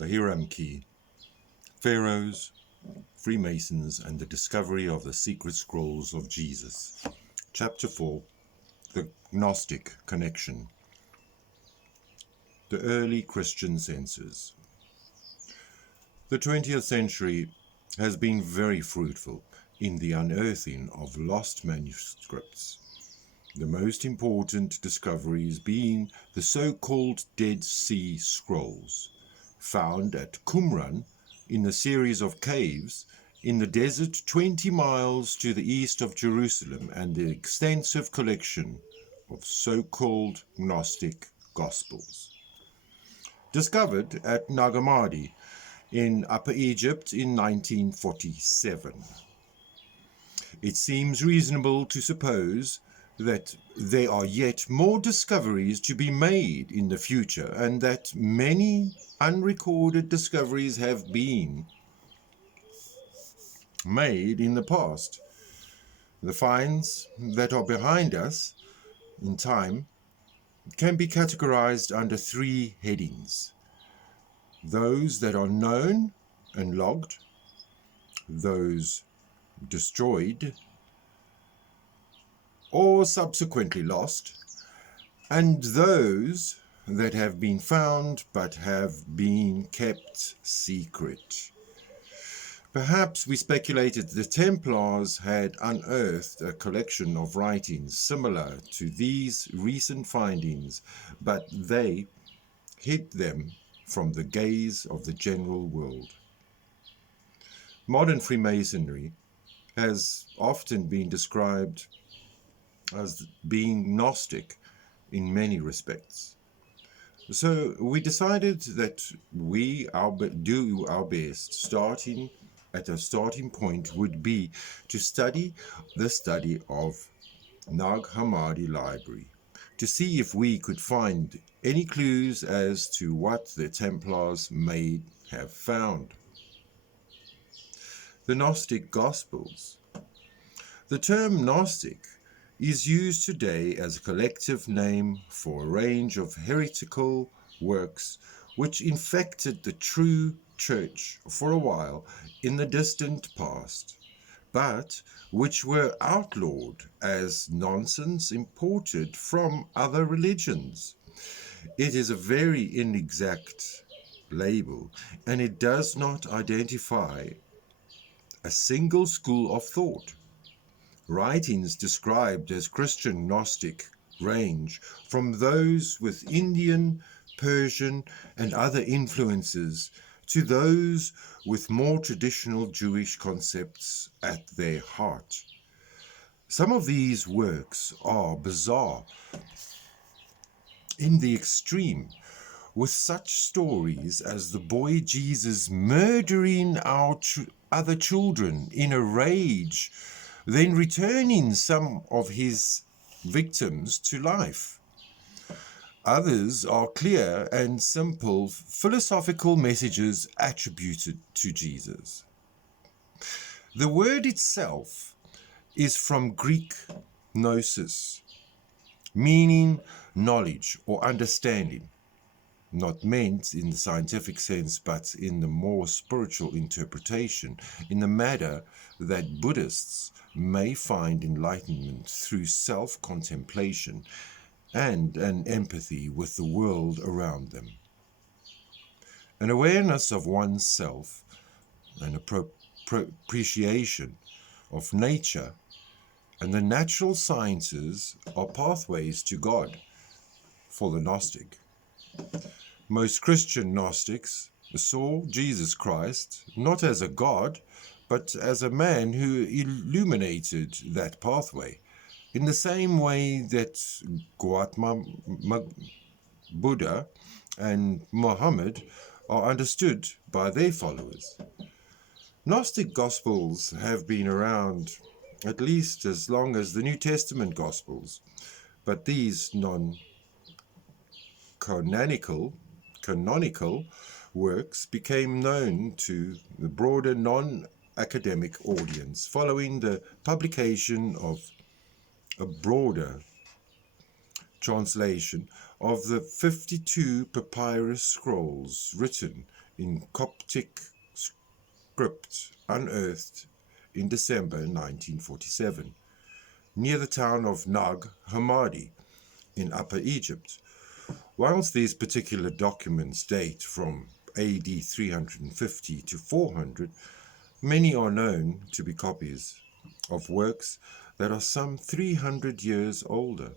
the Hiram key, Pharaohs, Freemasons, and the discovery of the secret scrolls of Jesus. Chapter 4, the Gnostic connection. The early Christian censors. The 20th century has been very fruitful in the unearthing of lost manuscripts. The most important discoveries being the so-called Dead Sea Scrolls, found at Qumran in a series of caves in the desert 20 miles to the east of Jerusalem, and the extensive collection of so-called Gnostic Gospels. Discovered at Nag Hammadi in Upper Egypt in 1947. It seems reasonable to suppose that there are yet more discoveries to be made in the future, and that many unrecorded discoveries have been made in the past. The finds that are behind us in time can be categorized under three headings: those that are known and logged, those destroyed or subsequently lost, and those that have been found but have been kept secret. Perhaps we speculated the Templars had unearthed a collection of writings similar to these recent findings, but they hid them from the gaze of the general world. Modern Freemasonry has often been described as being Gnostic in many respects. So we decided that we do our best, starting at a starting point would be to study the study of Nag Hammadi Library, to see if we could find any clues as to what the Templars may have found. The Gnostic Gospels. The term Gnostic is used today as a collective name for a range of heretical works which infected the true church for a while in the distant past, but which were outlawed as nonsense imported from other religions. It is a very inexact label, and it does not identify a single school of thought. Writings described as Christian Gnostic range from those with Indian, Persian, and other influences to those with more traditional Jewish concepts at their heart. Some of these works are bizarre in the extreme, with such stories as the boy Jesus murdering other children in a rage, then returning some of his victims to life. Others are clear and simple philosophical messages attributed to Jesus. The word itself is from Greek gnosis, meaning knowledge or understanding, not meant in the scientific sense, but in the more spiritual interpretation, in the manner that Buddhists may find enlightenment through self-contemplation and an empathy with the world around them. An awareness of oneself, an appreciation of nature, and the natural sciences are pathways to God for the Gnostic. Most Christian Gnostics saw Jesus Christ not as a God, but as a man who illuminated that pathway, in the same way that Gautama Buddha and Muhammad are understood by their followers. Gnostic Gospels have been around at least as long as the New Testament Gospels, but these non-canonical works became known to the broader non-academic audience following the publication of a broader translation of the 52 papyrus scrolls written in Coptic script unearthed in December 1947 near the town of Nag Hammadi in Upper Egypt. Whilst these particular documents date from AD 350 to 400, many are known to be copies of works that are some 300 years older.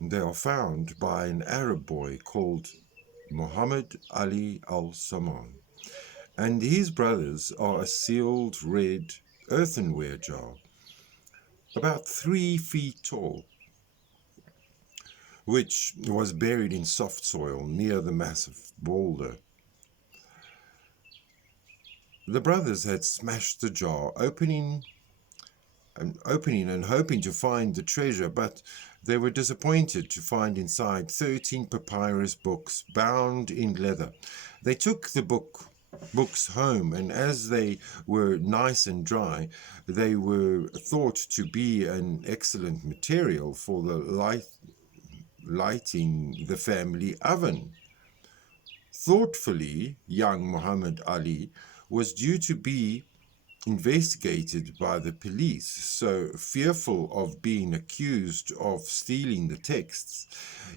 They are found by an Arab boy called Muhammad Ali al-Saman, and his brothers are a sealed red earthenware jar, about 3 feet tall, which was buried in soft soil near the massive boulder. The brothers had smashed the jar, opening and hoping to find the treasure, but they were disappointed to find inside 13 papyrus books bound in leather. They took the books home, and as they were nice and dry, they were thought to be an excellent material for the lighting the family oven. Thoughtfully, young Muhammad Ali was due to be investigated by the police, so fearful of being accused of stealing the texts,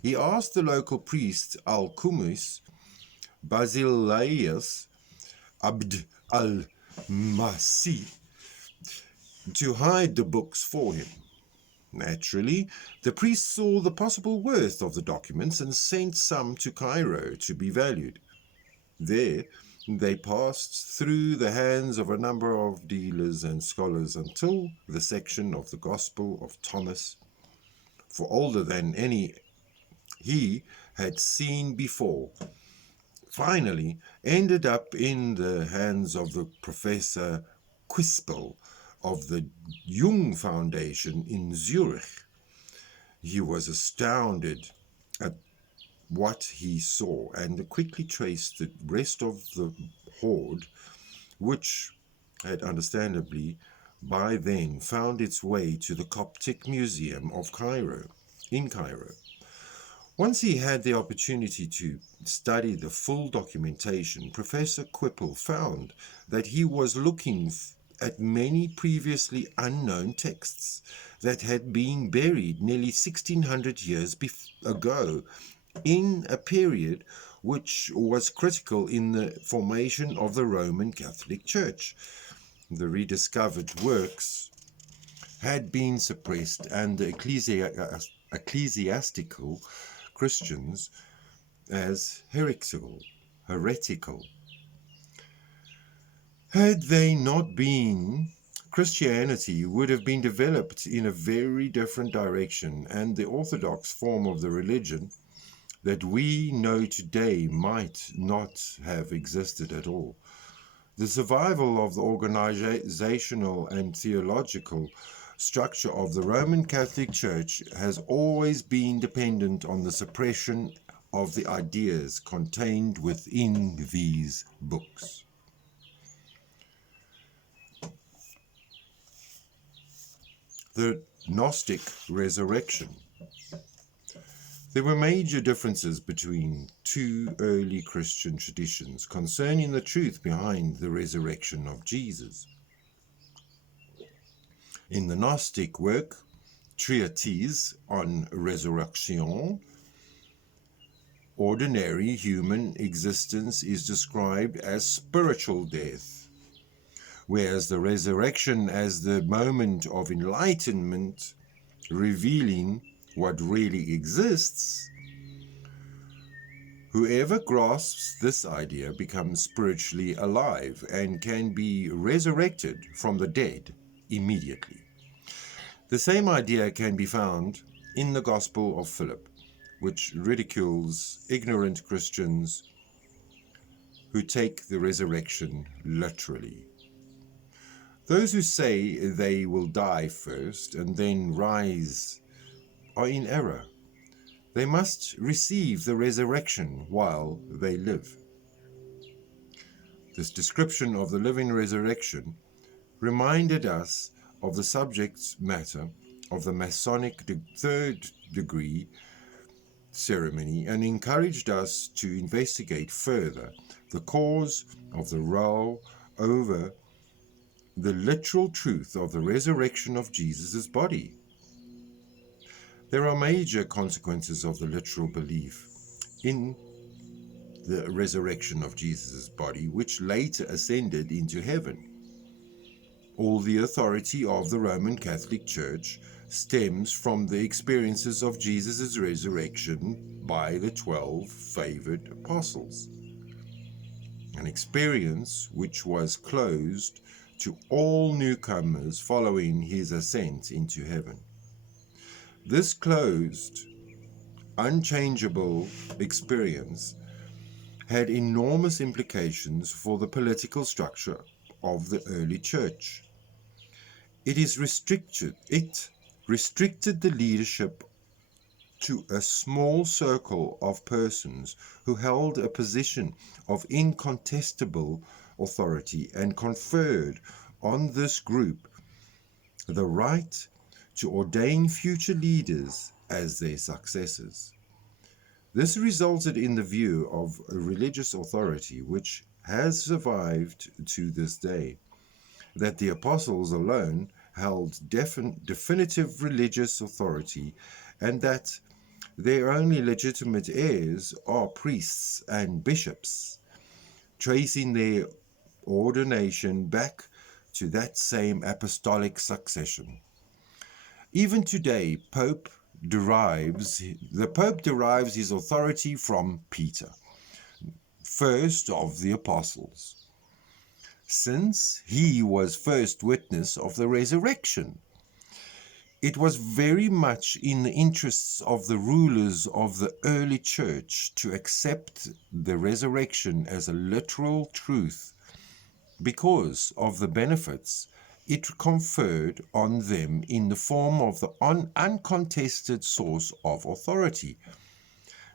he asked the local priest Al-Kumis Basileus Abd al-Masih to hide the books for him. Naturally, the priest saw the possible worth of the documents and sent some to Cairo to be valued. There, they passed through the hands of a number of dealers and scholars until the section of the Gospel of Thomas, for older than any he had seen before, finally ended up in the hands of the Professor Quispel of the Jung Foundation in Zurich. He was astounded at what he saw and quickly traced the rest of the hoard, which had understandably by then found its way to the Coptic Museum of Cairo, in Cairo. Once he had the opportunity to study the full documentation, Professor Quippel found that he was looking at many previously unknown texts that had been buried nearly 1600 years ago in a period which was critical in the formation of the Roman Catholic Church. The rediscovered works had been suppressed, and the ecclesiastical Christians as heretical. Had they not been, Christianity would have been developed in a very different direction, and the orthodox form of the religion that we know today might not have existed at all. The survival of the organizational and theological structure of the Roman Catholic Church has always been dependent on the suppression of the ideas contained within these books. The Gnostic Resurrection. There were major differences between two early Christian traditions concerning the truth behind the resurrection of Jesus. In the Gnostic work, Treatise on Resurrection, ordinary human existence is described as spiritual death, whereas the resurrection as the moment of enlightenment, revealing what really exists. Whoever grasps this idea becomes spiritually alive and can be resurrected from the dead immediately. The same idea can be found in the Gospel of Philip, which ridicules ignorant Christians who take the resurrection literally. Those who say they will die first and then rise are in error. They must receive the resurrection while they live. This description of the living resurrection reminded us of the subject matter of the Masonic third degree ceremony and encouraged us to investigate further the cause of the row over the literal truth of the resurrection of Jesus' body. There are major consequences of the literal belief in the resurrection of Jesus' body, which later ascended into heaven. All the authority of the Roman Catholic Church stems from the experiences of Jesus' resurrection by the 12 favored apostles, an experience which was closed to all newcomers following his ascent into heaven. This closed, unchangeable experience had enormous implications for the political structure of the early church. It restricted the leadership to a small circle of persons who held a position of incontestable authority and conferred on this group the right to ordain future leaders as their successors. This resulted in the view of a religious authority which has survived to this day, that the apostles alone held definitive religious authority, and that their only legitimate heirs are priests and bishops, tracing their ordination back to that same apostolic succession. Even today, the Pope derives his authority from Peter, first of the apostles, since he was first witness of the resurrection. It was very much in the interests of the rulers of the early church to accept the resurrection as a literal truth because of the benefits it conferred on them in the form of the uncontested source of authority,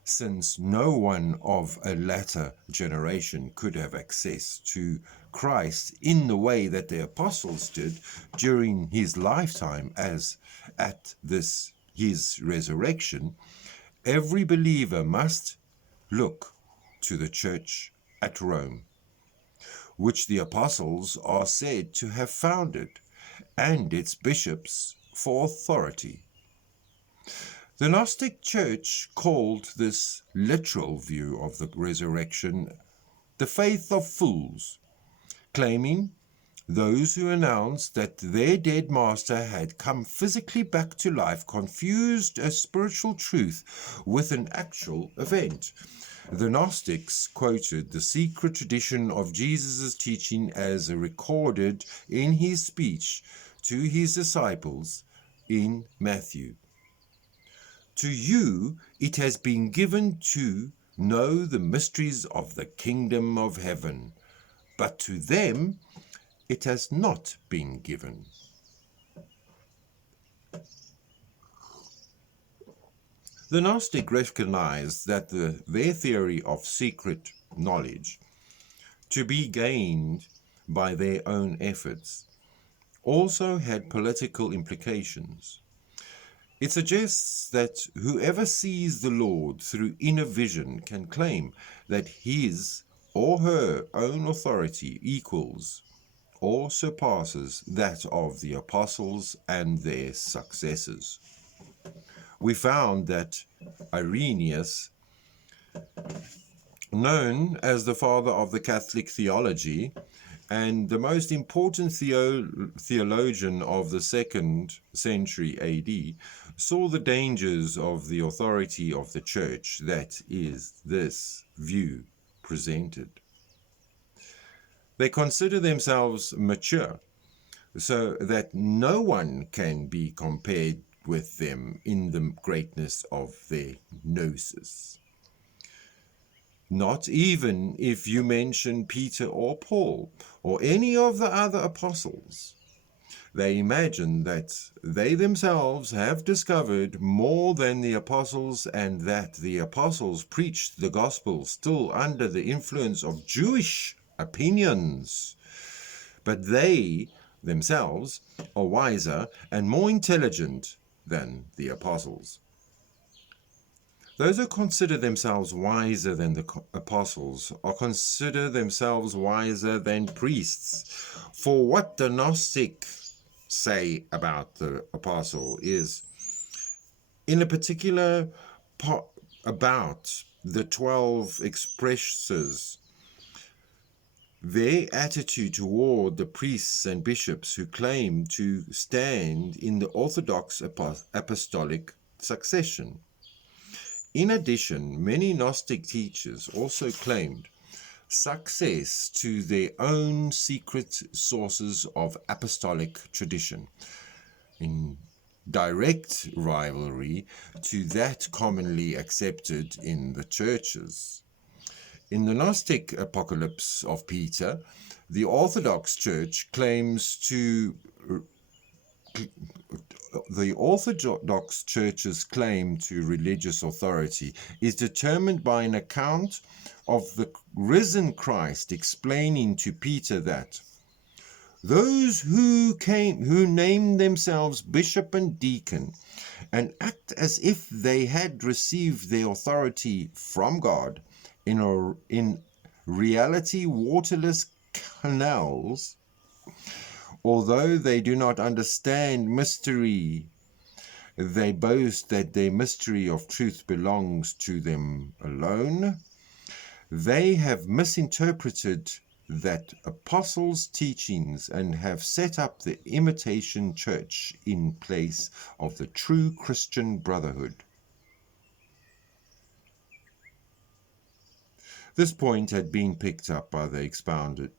since no one of a latter generation could have access to Christ in the way that the apostles did during his lifetime, as at his resurrection. Every believer must look to the church at Rome, which the apostles are said to have founded, and its bishops for authority. The Gnostic Church called this literal view of the resurrection the faith of fools, claiming those who announced that their dead master had come physically back to life confused a spiritual truth with an actual event. The Gnostics quoted the secret tradition of Jesus' teaching as recorded in his speech to his disciples in Matthew. To you it has been given to know the mysteries of the kingdom of heaven, but to them it has not been given. The Gnostic recognized that their theory of secret knowledge, to be gained by their own efforts, also had political implications. It suggests that whoever sees the Lord through inner vision can claim that his or her own authority equals or surpasses that of the apostles and their successors. We found that Irenaeus, known as the father of the Catholic theology and the most important theologian of the 2nd century AD, saw the dangers of the authority of the church that is this view presented. They consider themselves mature, so that no one can be compared with them in the greatness of their gnosis. Not even if you mention Peter or Paul or any of the other apostles. They imagine that they themselves have discovered more than the apostles, and that the apostles preached the gospel still under the influence of Jewish opinions. But they themselves are wiser and more intelligent than the apostles. Those who consider themselves wiser than the apostles or consider themselves wiser than priests. For what the Gnostic say about the apostle is, in a particular part about the 12 expresses, their attitude toward the priests and bishops who claim to stand in the Orthodox apostolic succession. In addition, many Gnostic teachers also claimed success to their own secret sources of apostolic tradition, in direct rivalry to that commonly accepted in the churches. In the Gnostic Apocalypse of Peter, the Orthodox Church claims to the Orthodox Church's claim to religious authority is determined by an account of the risen Christ explaining to Peter that those who name themselves bishop and deacon and act as if they had received their authority from God, in reality waterless canals, although they do not understand mystery, they boast that their mystery of truth belongs to them alone. They have misinterpreted that apostles' teachings and have set up the imitation church in place of the true Christian brotherhood. This point had been picked up by the expounded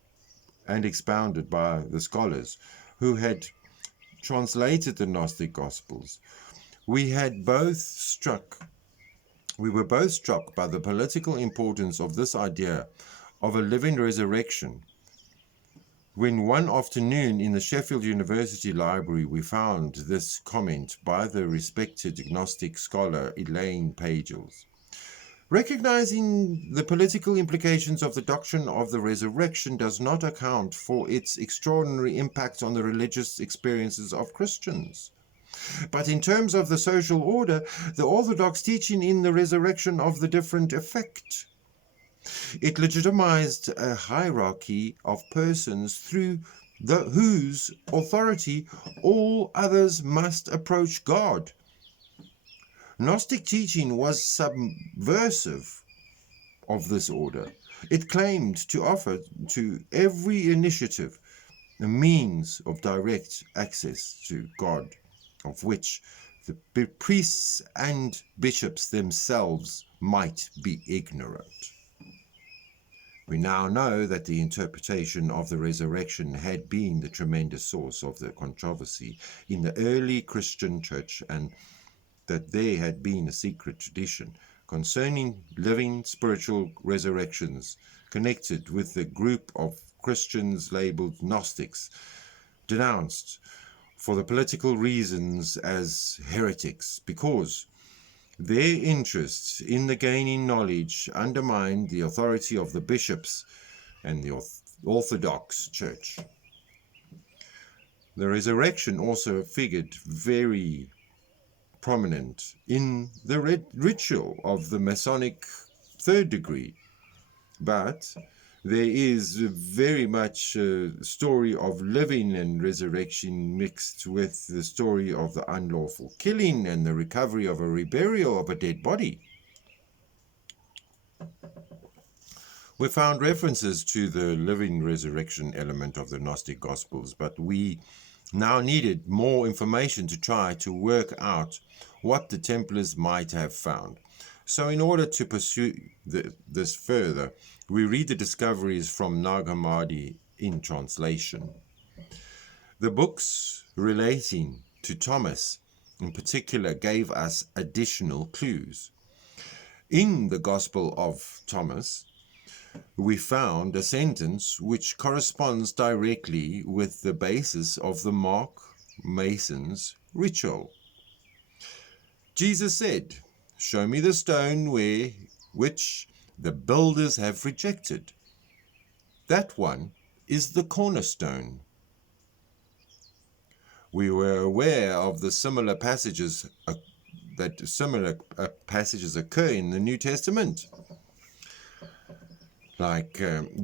by the scholars who had translated the Gnostic Gospels. We were both struck by the political importance of this idea of a living resurrection. When one afternoon in the Sheffield University Library we found this comment by the respected Gnostic scholar Elaine Pagels. Recognizing the political implications of the doctrine of the resurrection does not account for its extraordinary impact on the religious experiences of Christians. But in terms of the social order, the Orthodox teaching in the resurrection of the different effect. It legitimized a hierarchy of persons through whose authority all others must approach God. Gnostic teaching was subversive of this order. It claimed to offer to every initiative a means of direct access to God, of which the priests and bishops themselves might be ignorant. We now know that the interpretation of the resurrection had been the tremendous source of the controversy in the early Christian church, and that there had been a secret tradition concerning living spiritual resurrections connected with the group of Christians labeled Gnostics, denounced for the political reasons as heretics, because their interests in the gaining knowledge undermined the authority of the bishops and the Orthodox Church. The resurrection also figured very prominent in the ritual of the Masonic third degree, but there is very much a story of living and resurrection mixed with the story of the unlawful killing and the recovery of a reburial of a dead body. We found references to the living resurrection element of the Gnostic Gospels, but we now needed more information to try to work out what the Templars might have found. So in order to pursue this further, we read the discoveries from Nag Hammadi in translation. The books relating to Thomas in particular gave us additional clues. In the Gospel of Thomas, we found a sentence which corresponds directly with the basis of the Mark Mason's ritual. Jesus said, "Show me the stone which the builders have rejected. That one is the cornerstone." We were aware of the similar passages that similar passages occur in the New Testament. Like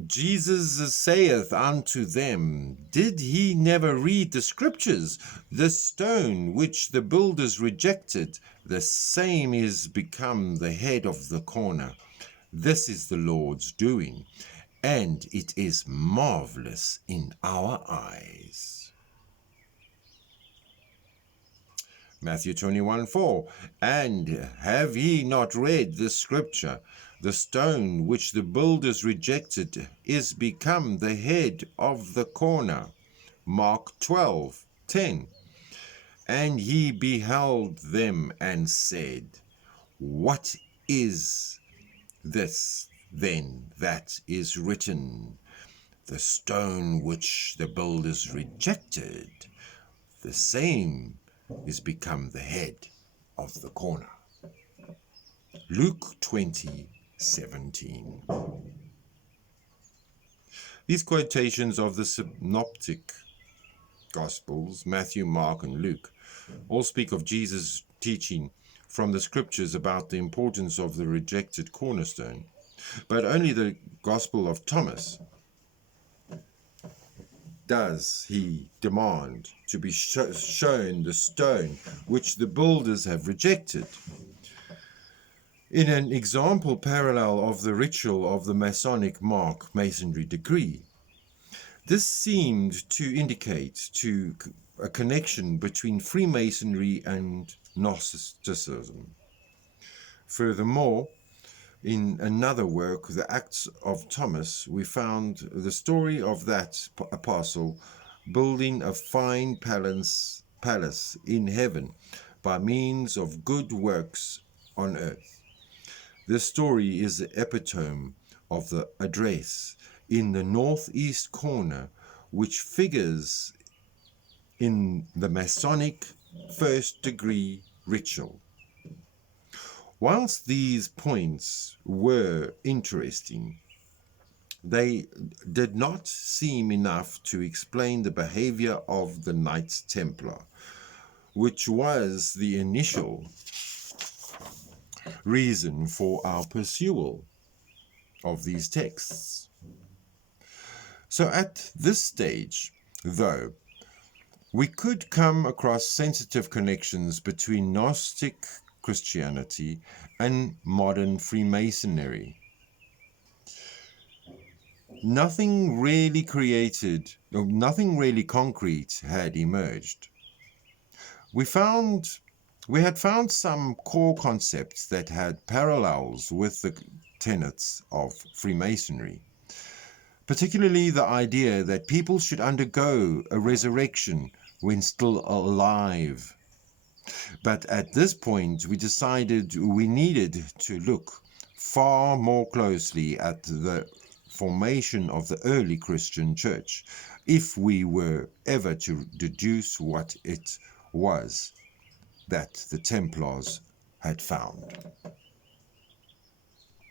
Jesus saith unto them, did he never read the scriptures? The stone which the builders rejected, the same is become the head of the corner. This is the Lord's doing, and it is marvelous in our eyes. Matthew 21:4, and have ye not read the scripture? The stone which the builders rejected is become the head of the corner. Mark 12:10, and he beheld them and said, what is this then that is written? The stone which the builders rejected, the same is become the head of the corner. Luke 20:17. These quotations of the synoptic Gospels, Matthew, Mark, and Luke, all speak of Jesus' teaching from the scriptures about the importance of the rejected cornerstone, but only the Gospel of Thomas does he demand to be shown the stone which the builders have rejected. In an example parallel of the ritual of the Masonic mark masonry degree. This seemed to indicate a connection between Freemasonry and Gnosticism. Furthermore, in another work, The Acts of Thomas, we found the story of that apostle building a fine palace in heaven by means of good works on earth. This story is the epitome of the address in the northeast corner, which figures in the Masonic first degree ritual. Whilst these points were interesting, they did not seem enough to explain the behavior of the Knights Templar, which was the initial reason for our pursuit of these texts. So at this stage, though, we could come across sensitive connections between Gnostic Christianity and modern Freemasonry. Nothing really concrete had emerged. We had found some core concepts that had parallels with the tenets of Freemasonry, particularly the idea that people should undergo a resurrection when still alive. But at this point, we decided we needed to look far more closely at the formation of the early Christian church if we were ever to deduce what it was that the Templars had found.